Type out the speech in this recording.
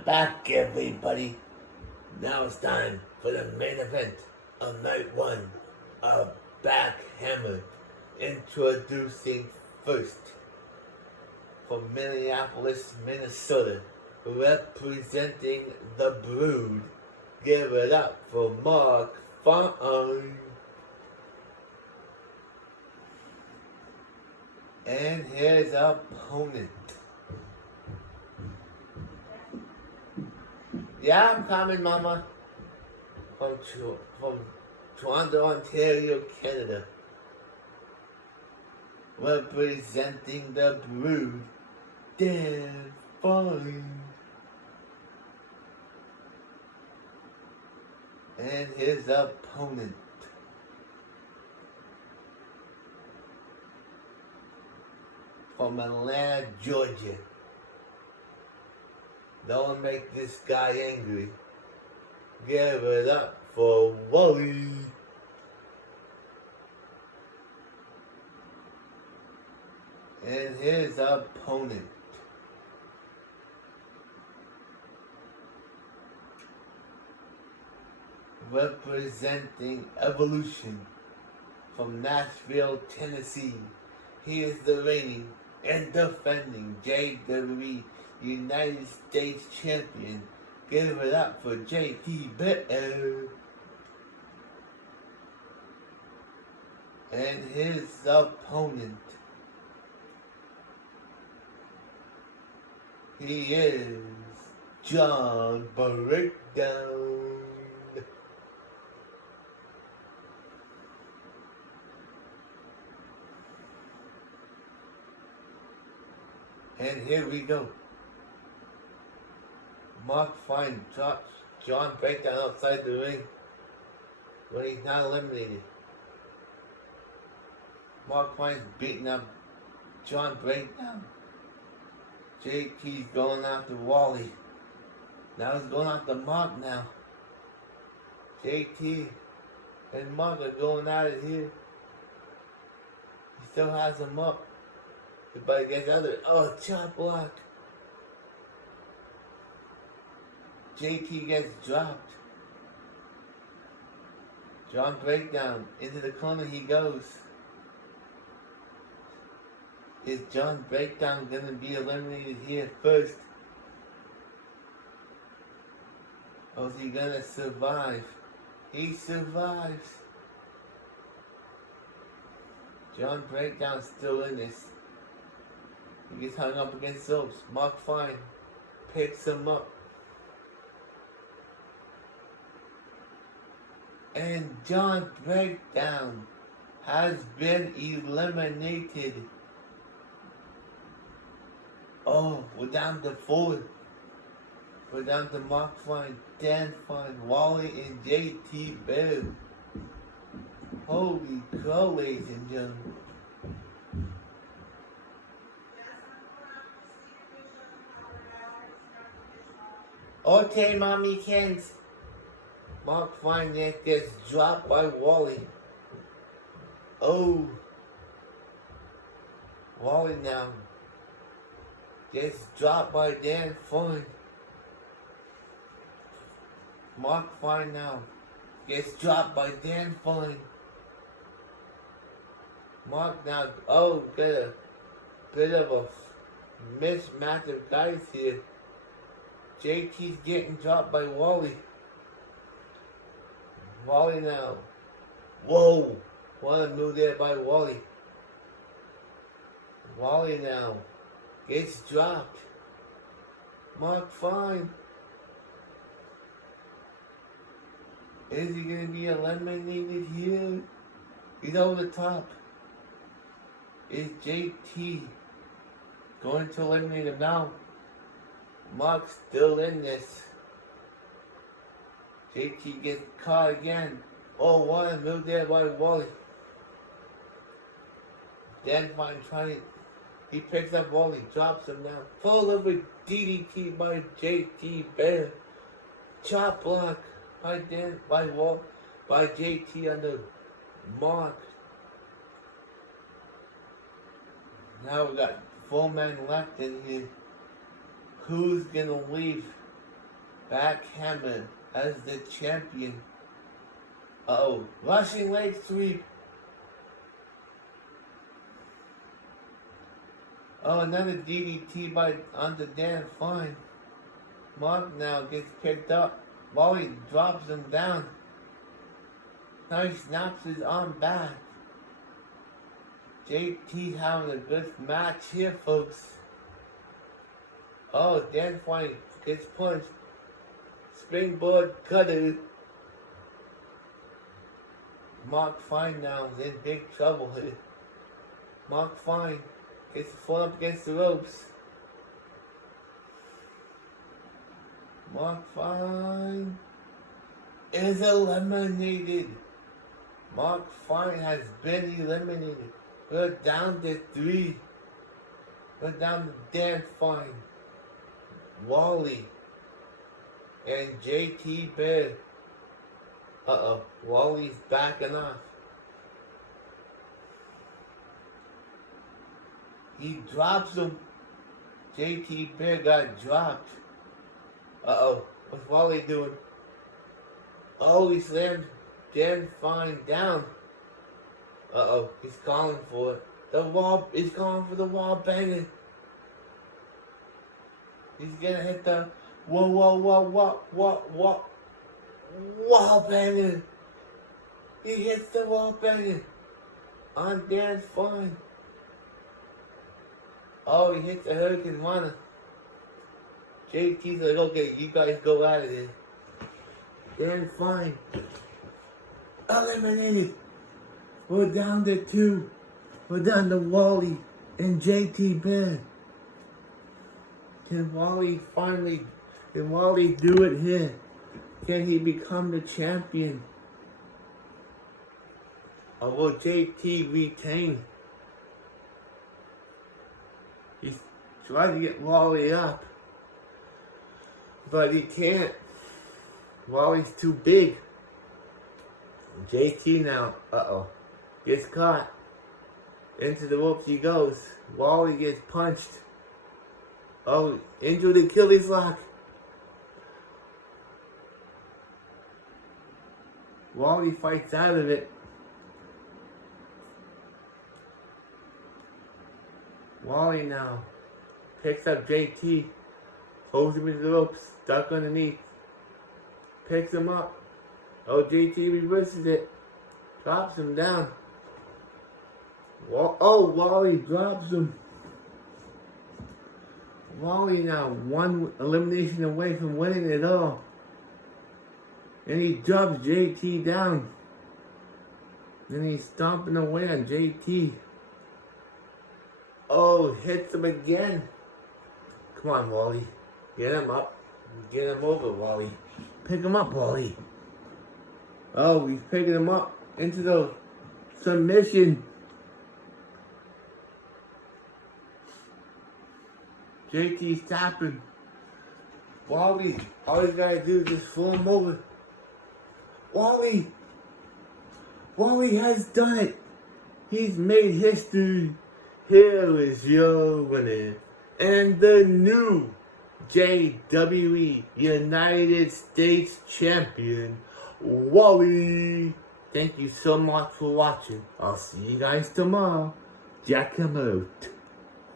I'm back, everybody. Now it's time for the main event of night one of BackHammer. Introducing first, from Minneapolis, Minnesota, representing the Brood. Give it up for Mark Fine. And his opponent. Yeah, I'm coming, Mama. From Toronto, Ontario, Canada. Representing the Brood, Dan Fine. And his opponent. From Atlanta, Georgia. Don't make this guy angry. Give it up for Wally. And his opponent. Representing Evolution from Nashville, Tennessee. He is the reigning and defending JWE United States Champion. Give it up for JT Better. And his opponent. He is John Breakdown. And here we go. Mark Fine drops John Breakdown outside the ring when he's not eliminated. Mark Fine's beating up John Breakdown. JT's going after Wally. Now he's going after Mark now. JT and Mark are going at it here. He still has him up. Everybody gets other. Oh, chop block. JT gets dropped. John Breakdown. Into the corner he goes. Is John Breakdown going to be eliminated here first? Or is he going to survive? He survives. John Breakdown's still in this. He gets hung up against ropes. Mark Fine picks him up. And John Breakdown has been eliminated. Oh, we're down to 4. We're down to Mark Fine, Dan Fine, Wally, and JT Bear. Holy cow, ladies and gentlemen. Okay, Mommy Kens. Mark Fine gets dropped by Wally. Oh. Wally now gets dropped by Dan Fine. Mark Fine now gets dropped by Dan Fine. Mark now, oh, got a bit of a mismatch of guys here. JT's getting dropped by Wally. Wally now. Whoa! What a move there by Wally. Wally now gets dropped. Mark Fine. Is he going to be eliminated here? He's over the top. Is JT going to eliminate him now? Mark's still in this. JT gets caught again. Oh, what a move there by Wally. Dan Fine trying. He picks up Wally, drops him down. Full of a DDT by JT Bear. Chop block by JT under Mark. Now we got 4 men left in here. Who's gonna leave BackHammer as the champion. Uh-oh, rushing leg sweep. Oh, another DDT on the Dan Fine. Mark now gets picked up. Wally drops him down. Now he snaps his arm back. JT having a good match here, folks. Oh, Dan Fine gets punched. Springboard cutter. Mark Fine now is in big trouble here. Mark Fine gets thrown up against the ropes. Mark Fine is eliminated. Mark Fine has been eliminated. We're down to 3. We're down to Dan Fine, Wally, and JT Bear. Uh-oh, Wally's backing off. He drops him. JT Bear got dropped. Uh-oh, what's Wally doing? Oh, he slammed Dan Fine down. Uh-oh, he's calling for it. He's calling for the wall banger. He's gonna hit the wall banger. He hits the wall banger on Dan Fine. Oh, he hits the Hurricane Runner. JT's like, okay, you guys go out of there. Dan Fine eliminated. We're down to 2. We're down to Wally and JT Bear. Can Wally do it here? Can he become the champion? Or will JT retain? He's trying to get Wally up, but he can't. Wally's too big. JT now, gets caught. Into the ropes he goes. Wally gets punched. Oh, into the Achilles lock. Wally fights out of it. Wally now picks up JT, holds him into the ropes, stuck underneath, picks him up. Oh, JT reverses it, drops him down. Wally drops him. Wally now 1 elimination away from winning it all. And he drops JT down. Then he's stomping away on JT. Oh, hits him again. Come on, Wally. Get him up. Get him over, Wally. Pick him up, Wally. Oh, he's picking him up into the submission. JT's tapping. Wally, all you gotta do is just throw him over. Wally has done it. He's made history. Here is your winner and the new JWE United States Champion, Wally. Thank you so much for watching. I'll see you guys tomorrow. Jackhammer out.